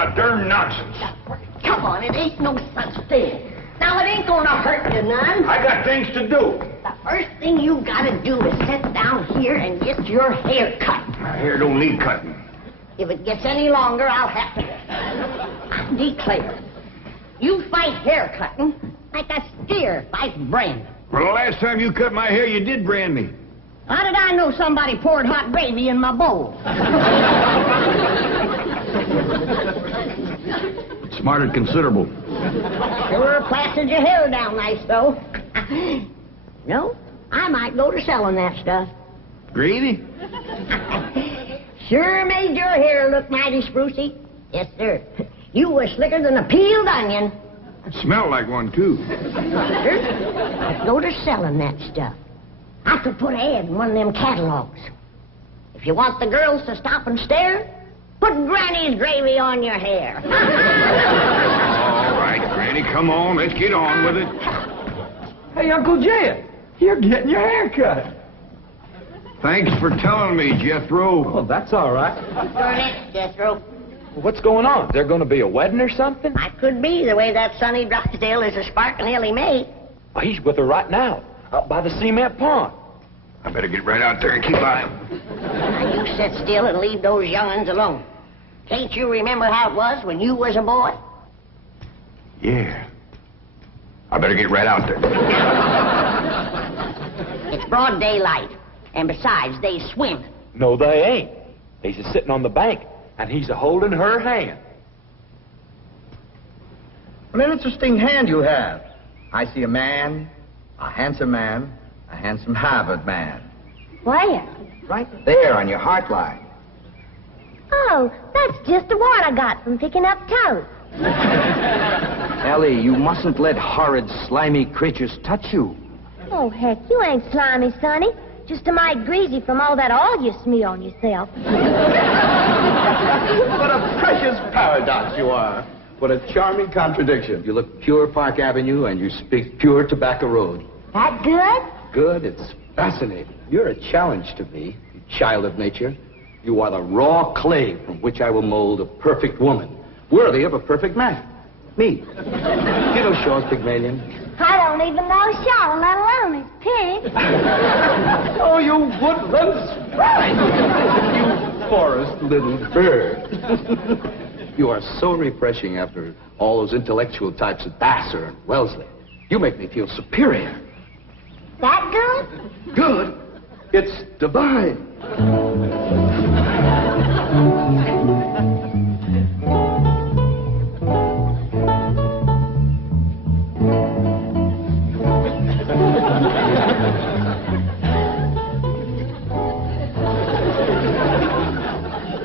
lot of darn nonsense. Come on, it ain't no such thing. Now, it ain't gonna hurt you none. I got things to do. The first thing you gotta do is sit down here and get your hair cut. My hair don't need cutting. If it gets any longer, I'll have to... I declare, you fight hair cutting like a steer fights branding. Well, the last time you cut my hair, you did brand me. How did I know somebody poured hot gravy in my bowl? Smarted considerable. Sure plastered your hair down nice, though. No, I might go to selling that stuff. Gravy? Sure made your hair look mighty sprucey. Yes, sir. You were slicker than a peeled onion. It smelled like one, too. Sure, I'd go to selling that stuff. I could put an ad in one of them catalogs. If you want the girls to stop and stare, put Granny's gravy on your hair. All right, Granny, come on. Let's get on with it. Hey, Uncle Jed, you're getting your hair cut. Thanks for telling me, Jethro. Well, that's all right. You're next, Jethro. What's going on? Is there going to be a wedding or something? I could be, the way that Sonny Drysdale is a sparking Elly mate. Oh, he's with her right now, out by the cement pond. I better get right out there and keep on. Now, you sit still and leave those young'uns alone. Can't you remember how it was when you was a boy? Yeah. I better get right out there. It's broad daylight. And besides, they swim. No, they ain't. He's a sitting on the bank, and he's a holding her hand. What an interesting hand you have. I see a man, a handsome Harvard man. Where? Right there on your heart line. Oh, that's just the one I got from picking up toast. Elly, you mustn't let horrid, slimy creatures touch you. Oh, heck, you ain't slimy, Sonny. Just a mite greasy from all that oil you smear on yourself. What a precious paradox you are. What a charming contradiction. You look pure Park Avenue and you speak pure Tobacco Road. That good? Good? It's fascinating. You're a challenge to me, you child of nature. You are the raw clay from which I will mold a perfect woman, worthy of a perfect man. Me. You know Shaw's Pygmalion? I don't even know Shaw, let alone his pig. Oh, you woodland sprite! You forest little bird. You are so refreshing after all those intellectual types of Vassar and Wellesley. You make me feel superior. That good? Good? It's divine.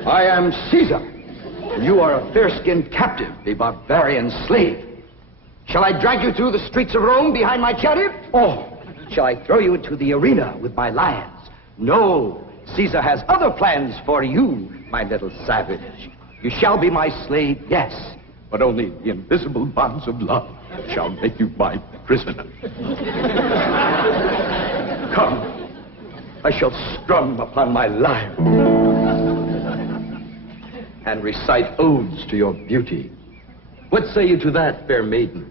I am Caesar. You are a fair-skinned captive, a barbarian slave. Shall I drag you through the streets of Rome behind my chariot? Or shall I throw you into the arena with my lions? No, Caesar has other plans for you, my little savage. You shall be my slave, yes, but only the invisible bonds of love shall make you my prisoner. Come, I shall strum upon my lyre and recite odes to your beauty. What say you to that, fair maiden?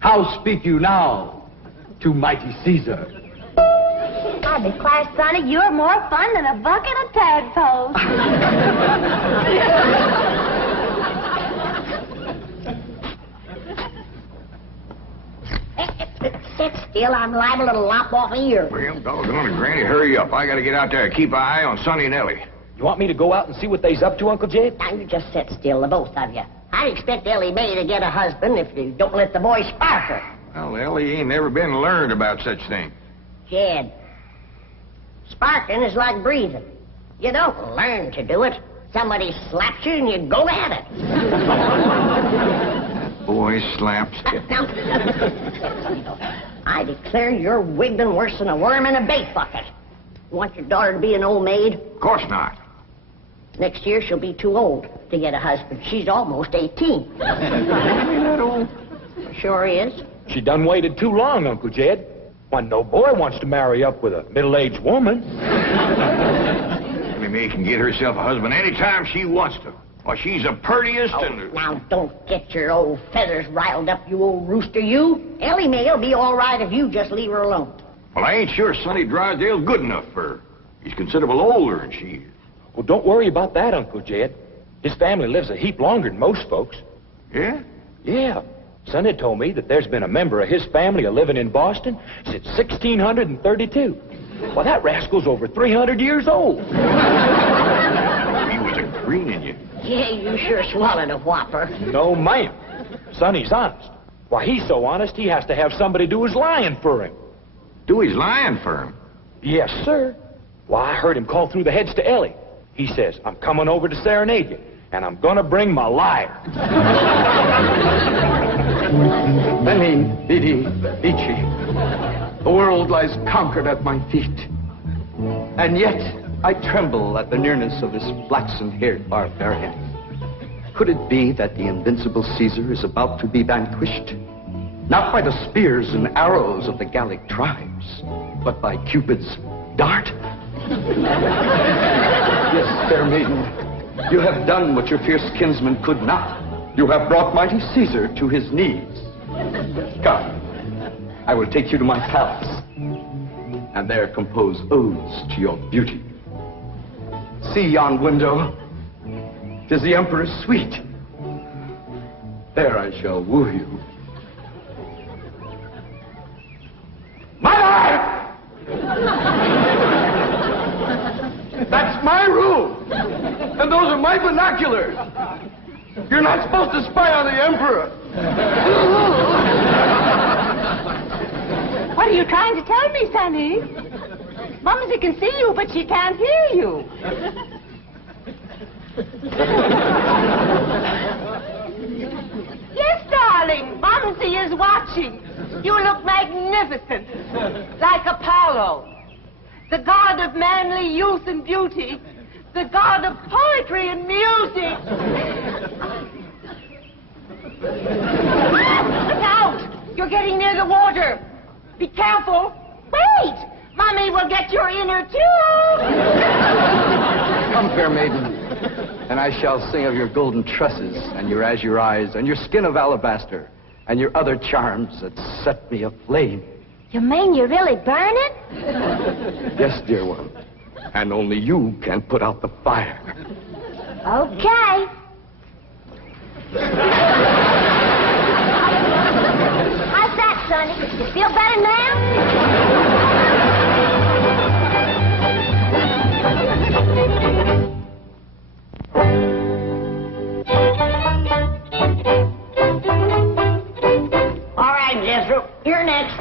How speak you now to mighty Caesar? I declare, Sonny, you're more fun than a bucket of tadpoles. Sit still, I'm liable to lop off a ear. Well, doggone it, Granny, hurry up. I gotta get out there and keep an eye on Sonny and Elly. You want me to go out and see what they's up to, Uncle Jed? Now, you just sit still, the both of you. I expect Elly May to get a husband if you don't let the boy spark her. Well, Elly ain't never been learned about such things. Jed, sparking is like breathing. You don't learn to do it. Somebody slaps you and you go at it. Boy slaps. Now, I declare you're wiggling worse than a worm in a bait bucket. You want your daughter to be an old maid? Of course not. Next year she'll be too old to get a husband. She's almost 18. Ain't that old? Sure is. She done waited too long, Uncle Jed. Why, no boy wants to marry up with a middle-aged woman. Elly May can get herself a husband anytime she wants to. Well, she's the prettiest Oh, and... now, don't get your old feathers riled up, you old rooster, you. Elly May'll be all right if you just leave her alone. Well, I ain't sure Sonny Drysdale's good enough for her. He's considerable older than she is. Well, don't worry about that, Uncle Jed. His family lives a heap longer than most folks. Yeah? Yeah. Sonny told me that there's been a member of his family living in Boston since 1632. Well, that rascal's over 300 years old. He was a greening you. Yeah, you sure swallowed a whopper. No, ma'am. Sonny's honest. Why, he's so honest, he has to have somebody do his lying for him. Do his lying for him. Yes, sir. Why, I heard him call through the heads to Elly. He says, I'm coming over to serenade you, and I'm gonna bring my liar. Beni, vidi, vici. The world lies conquered at my feet. And yet, I tremble at the nearness of this flaxen-haired barbarian. Could it be that the invincible Caesar is about to be vanquished? Not by the spears and arrows of the Gallic tribes, but by Cupid's dart? Yes, fair maiden, you have done what your fierce kinsman could not. You have brought mighty Caesar to his knees. Come, I will take you to my palace, and there compose odes to your beauty. See yon window. 'Tis the Emperor's suite. There I shall woo you. Mother! That's my room, and those are my binoculars. You're not supposed to spy on the Emperor. What are you trying to tell me, Sonny? Mumsy can see you, but she can't hear you. Yes, darling, Mumsy is watching. You look magnificent, like Apollo, the god of manly youth and beauty, the god of poetry and music. Look out! You're getting near the water. Be careful. Wait! Mommy will get your inner tube. Come, fair maiden, and I shall sing of your golden tresses, and your azure eyes, and your skin of alabaster, and your other charms that set me aflame. You mean you really burn it? Yes, dear one, and only you can put out the fire. Okay. How's that, Sonny? You feel better now? All right, Jethro, you're next.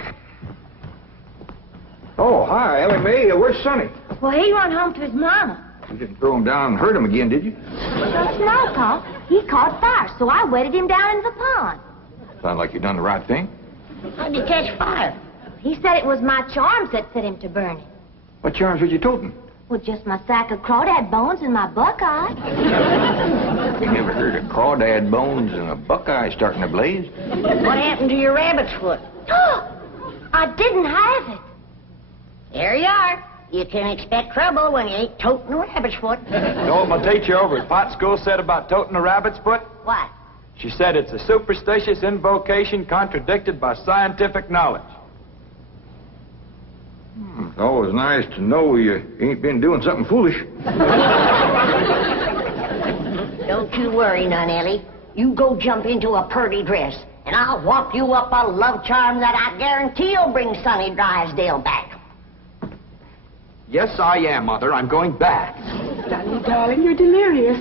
Oh, hi, Elly May. Where's Sonny? Well, he run home to his mama. You didn't throw him down and hurt him again, did you? Don't you know, Pop? He caught fire, so I wetted him down in the pond. Sound like you done the right thing. How'd you catch fire? He said it was my charms that set him to burning. What charms was you toting? Well, just my sack of crawdad bones and my buckeye. You never heard of crawdad bones and a buckeye starting a blaze? What happened to your rabbit's foot? I didn't have it. There you are. You can expect trouble when you ain't toting a rabbit's foot. You know what my teacher over at Pot School said about toting a rabbit's foot? What? She said it's a superstitious invocation contradicted by scientific knowledge. It's always nice to know you ain't been doing something foolish. Don't you worry none, Elly. You go jump into a purty dress, and I'll whop you up a love charm that I guarantee will bring Sonny Drysdale back. Yes, I am, Mother. I'm going back. Sonny, darling, you're delirious.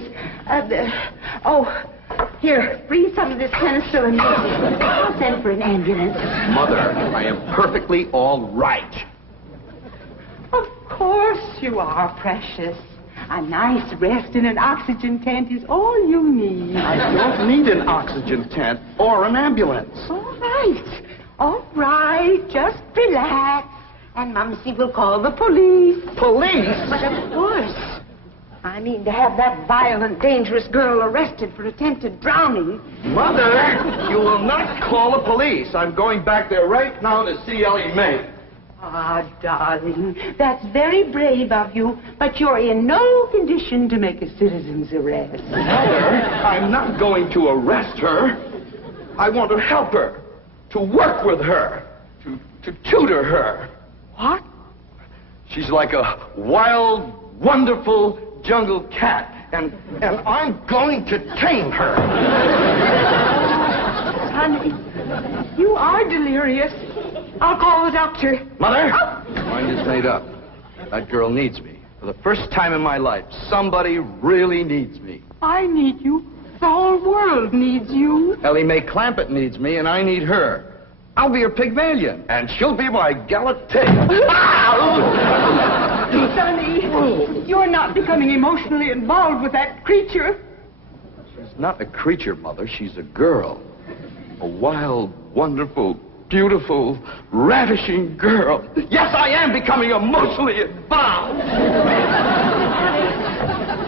Here, breathe some of this penicillin. I'll send for an ambulance. Mother, I am perfectly all right. Of course you are, precious. A nice rest in an oxygen tent is all you need. I don't need an oxygen tent or an ambulance. All right, just relax. And Mumsy will call the police. Police? But of course. I mean, to have that violent, dangerous girl arrested for attempted drowning. Mother, you will not call the police. I'm going back there right now to see Elly May. Ah, darling, that's very brave of you, but you're in no condition to make a citizen's arrest. Mother, I'm not going to arrest her. I want to help her, to work with her, to tutor her. What? She's like a wild, wonderful jungle cat, and I'm going to tame her. Honey, you are delirious. I'll call the doctor. Mother, mind is made up. That girl needs me. For the first time in my life, somebody really needs me. I need you. The whole world needs you. Elly May Clampett needs me, and I need her. I'll be her Pygmalion, and she'll be my Galatea. Sonny, you're not becoming emotionally involved with that creature. She's not a creature, Mother. She's a girl. A wild, wonderful, beautiful, ravishing girl. Yes, I am becoming emotionally involved.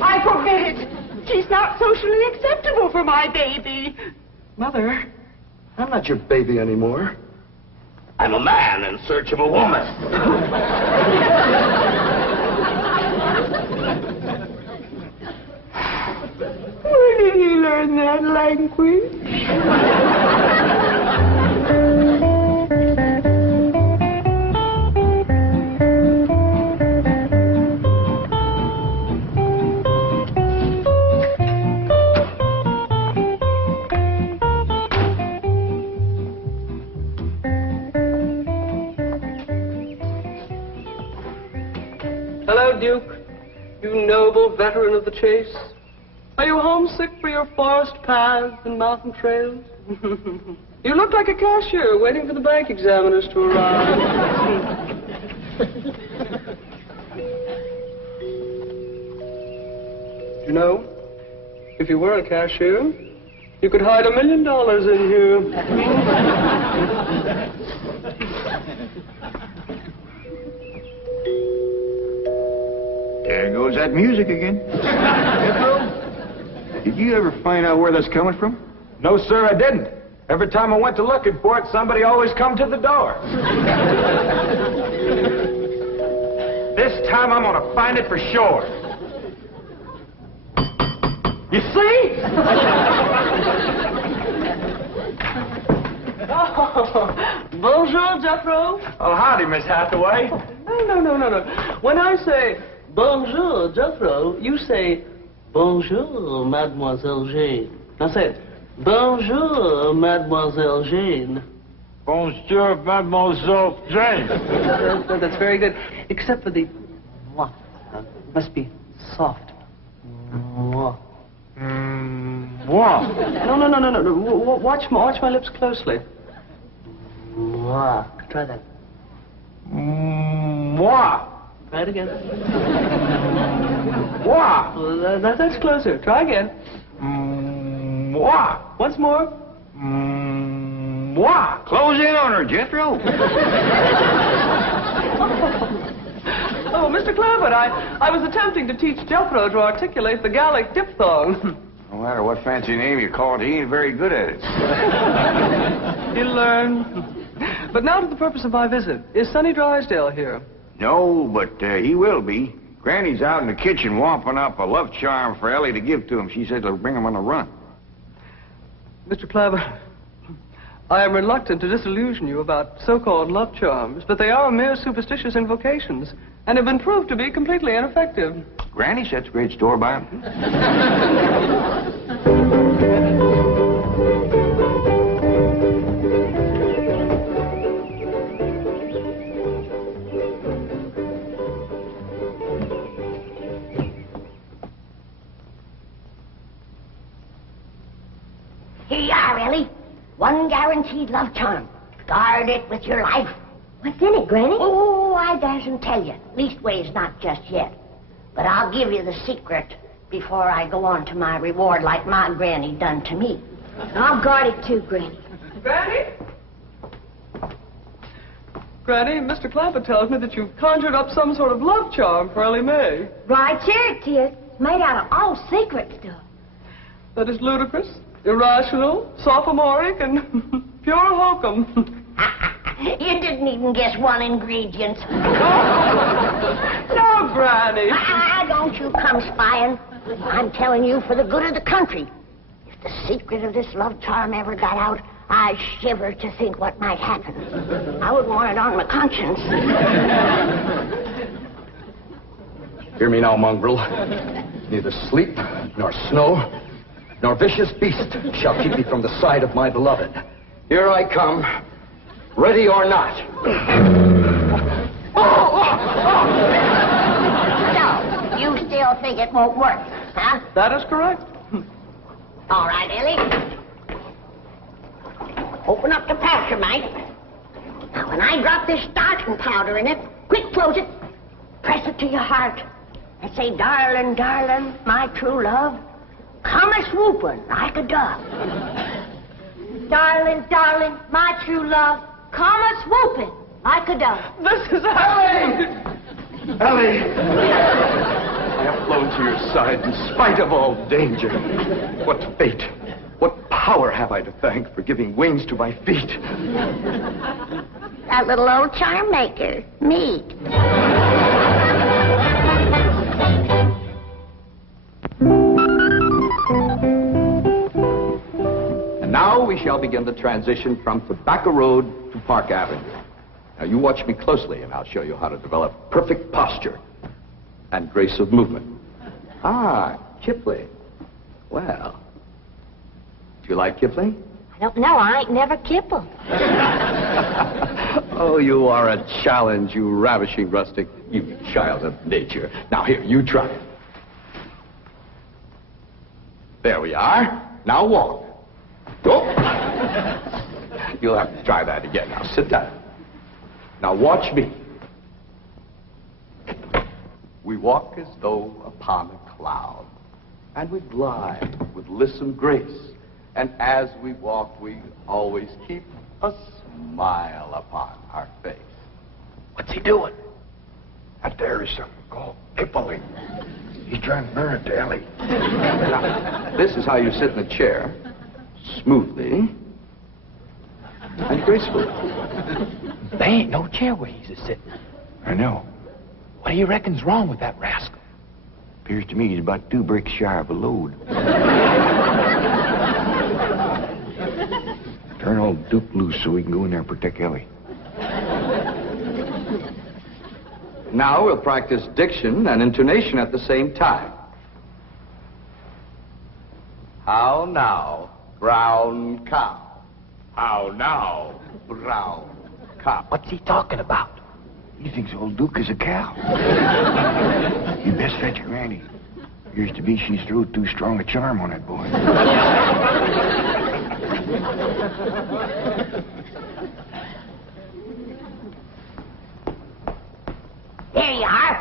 I forbid it. She's not socially acceptable for my baby. Mother, I'm not your baby anymore. I'm a man in search of a woman. Where did he learn that language? Hello, Duke. You noble veteran of the chase. Are you homesick for your forest paths and mountain trails? You look like a cashier waiting for the bank examiners to arrive. You know, if you were a cashier, you could hide $1 million in here. There goes that music again. Jethro, did you ever find out where that's coming from? No, sir, I didn't. Every time I went to looking for it, somebody always come to the door. This time I'm gonna find it for sure. You see? Oh, bonjour, Jethro. Oh, howdy, Miss Hathaway. No. When I say bonjour, Jethro, you say bonjour, Mademoiselle Jane. Now say it. Bonjour, Mademoiselle Jane. Bonjour, Mademoiselle Jane. That's very good. Except for the mwah. Must be soft. Mwah. What? No. Watch my lips closely. Mwah. Try that. What? Try it again. What? That's closer. Try again. What? Once more. What? Close in on her, Jethro. Oh, Mr. Clampett, I was attempting to teach Jethro to articulate the Gallic diphthong. No matter what fancy name you call it, he ain't very good at it. He'll learn. But now to the purpose of my visit. Is Sonny Drysdale here? No, but he will be. Granny's out in the kitchen wamping up a love charm for Elly to give to him. She said it'll bring him on a run. Mr. Clampett, I am reluctant to disillusion you about so-called love charms, but they are mere superstitious invocations and have been proved to be completely ineffective. Granny sets great store by him. Here you are, Elly. One guaranteed love charm. Guard it with your life. What's in it, Granny? Oh, I darsn't tell you. Leastways, not just yet. But I'll give you the secret before I go on to my reward like my granny done to me. I'll guard it too, Granny. Granny? Granny, Mr. Clampett tells me that you've conjured up some sort of love charm for Elly May. Right here it is. It's made out of all secret stuff. That is ludicrous, irrational, sophomoric, and pure hokum. You didn't even guess one ingredient. No, Granny. Don't you come spying. I'm telling you for the good of the country. If the secret of this love charm ever got out, I shiver to think what might happen. I wouldn't want it on my conscience. Hear me now, mongrel. Neither sleep, nor snow, nor vicious beast shall keep me from the side of my beloved. Here I come, ready or not. So, you still think it won't work, huh? That is correct. All right, Elly. Open up the pouch, mate. Now, when I drop this starching powder in it, quick close it, press it to your heart, and say, darling, darling, my true love, come a-swooping like a dove. Darling, darling, my true love, come a-swooping like a dove. This is Elly! Elly! I have flown to your side in spite of all danger. What fate, what power have I to thank for giving wings to my feet? That little old charm maker, me. And now we shall begin the transition from Tobacco Road to Park Avenue. Now you watch me closely and I'll show you how to develop perfect posture and grace of movement. Ah, Kipling. Well, do you like Kipling? I don't know, I ain't never kippled. Oh, you are a challenge, you ravishing rustic, you child of nature. Now here, you try it. There we are. Now walk. Go. You'll have to try that again. Now sit down. Now watch me. We walk as though upon a cloud, and we glide with lissom grace. And as we walk, we always keep a smile upon our face. What's he doing? Out there is something called Kipling. He's trying to learn it to Elly. Now, this is how you sit in a chair, smoothly and gracefully. There ain't no chair where he's a-sitting. I know. What do you reckon's wrong with that rascal? Appears to me he's about 2 bricks shy of a load. Turn old Duke loose so we can go in there and protect Elly. Now we'll practice diction and intonation at the same time. How now, brown cow? How now, brown cow? What's he talking about? He thinks old Duke is a cow. You best fetch your granny. Appears to be she's threw too strong a charm on that boy. There you are.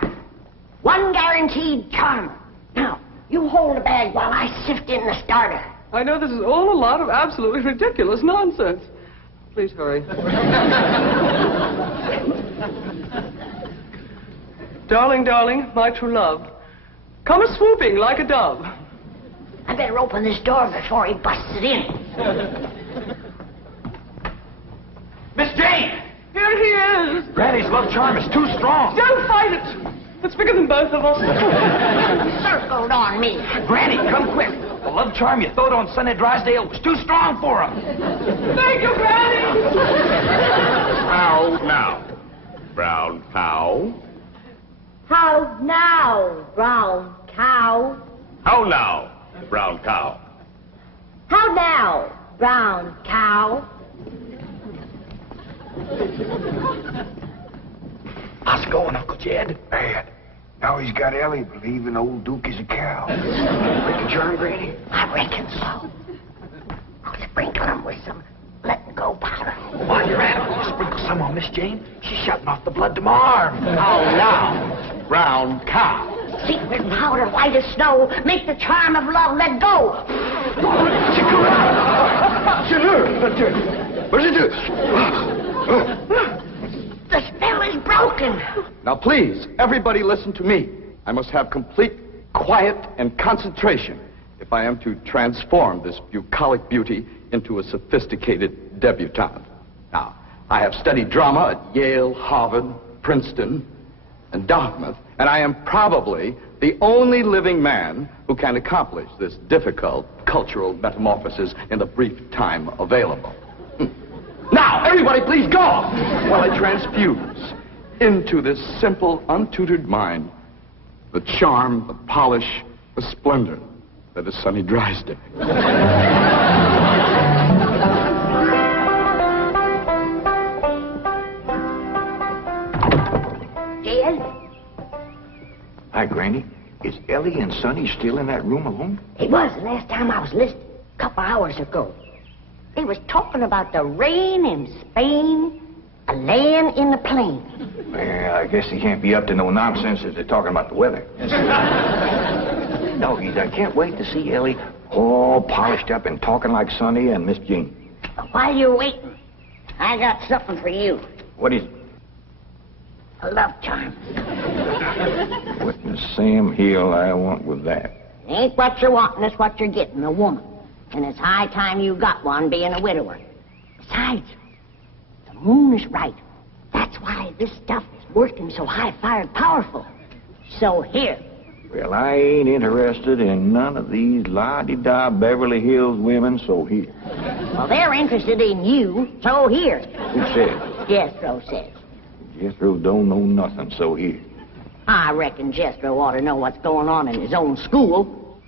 One guaranteed charm. Now, you hold the bag while I sift in the starter. I know this is all a lot of absolutely ridiculous nonsense. Please hurry. Darling, darling, my true love, come a-swooping like a dove. I better open this door before he busts it in. Miss Jane! Here he is. Granny's love charm is too strong. Don't fight it. It's bigger than both of us. Circled on me. Granny, come quick. The love charm you throwed on Sonny Drysdale was too strong for him. Thank you, Granny. How now, brown cow? How now, brown cow? How now, brown cow? How now, brown cow? How's it going, Uncle Jed? Bad. Now he's got Elly believing old Duke is a cow. Break the charm, Granny? I reckon so. I'll sprinkle him with some let-go powder. While you're at it, will you sprinkle some on Miss Jane? She's shutting off the blood to my arm. How now, brown cow? Secret powder, white as snow. Make the charm of love let go. The spell is broken. Now please, everybody listen to me. I must have complete quiet and concentration if I am to transform this bucolic beauty into a sophisticated debutante. Now, I have studied drama at Yale, Harvard, Princeton, and Dartmouth, and I am probably the only living man who can accomplish this difficult cultural metamorphosis in the brief time available. Now, everybody please go while I transfuse into this simple, untutored mind the charm, the polish, the splendor that is Sonny Drysdale. Hi, Granny. Is Elly and Sonny still in that room alone? He was the last time I was listening, a couple hours ago. They was talking about the rain in Spain, a land in the plain. Well, I guess they can't be up to no nonsense if they're talking about the weather. Doggies, I can't wait to see Elly all polished up and talking like Sonny and Miss Jean. While you're waiting, I got something for you. What is it? A love charm. What in Sam Hill I want with that? Ain't what you're wanting, it's what you're getting, a woman. And it's high time you got one, being a widower. Besides, the moon is right. That's why this stuff is working so high-fired powerful. So here. Well, I ain't interested in none of these la-di-da Beverly Hills women, so here. Well, they're interested in you, so here. Who said? Jethro says. Jethro don't know nothing, so here. I reckon Jethro ought to know what's going on in his own school.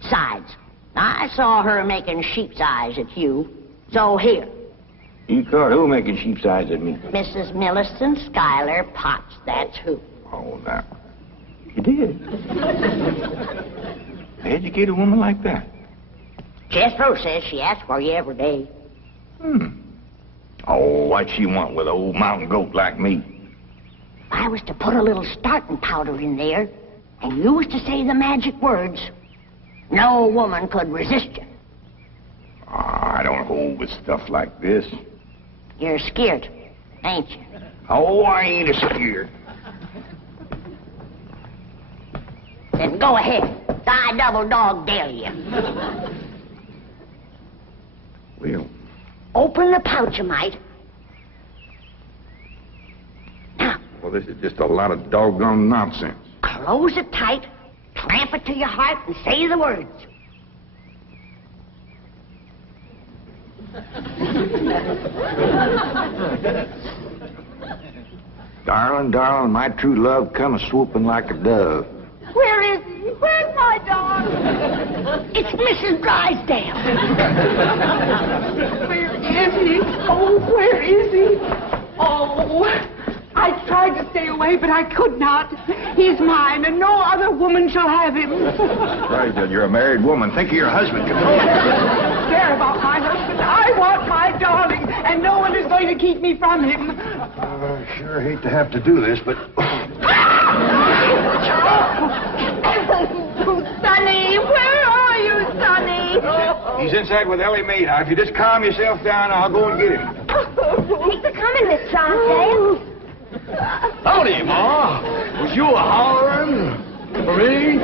Besides, I saw her making sheep's eyes at you. So here. You caught who making sheep's eyes at me? Mrs. Millicent Schuyler Potts, that's who. Oh, now. You did? Educate a woman like that? Jethro says she asks for you every day. Oh, what'd she want with an old mountain goat like me? If I was to put a little starting powder in there, and you was to say the magic words, no woman could resist you. I don't hold with stuff like this. You're scared, ain't you? Oh, I ain't scared. Then go ahead. I double dog dare you. Well, open the pouch a mite. Now, well, this is just a lot of doggone nonsense. close it tight, clamp it to your heart, and say the words. Darling, darling, my true love come a-swooping like a dove. Where is he? Where's my dog? It's Mrs. Drysdale. Where is he? Oh, where is he? Oh, I tried to stay away, but I could not. He's mine, and no other woman shall have him. Drysdale, you're a married woman. Think of your husband. Control yourself. Care about my husband. I want my darling, and no one is going to keep me from him. Sure hate to have to do this, but... Sonny, where are you, Sonny? He's inside with Elly Mae. Now, if you just calm yourself down, I'll go and get him. Thanks for coming, Miss Drysdale. Howdy, Ma. Was you a-hollering for me?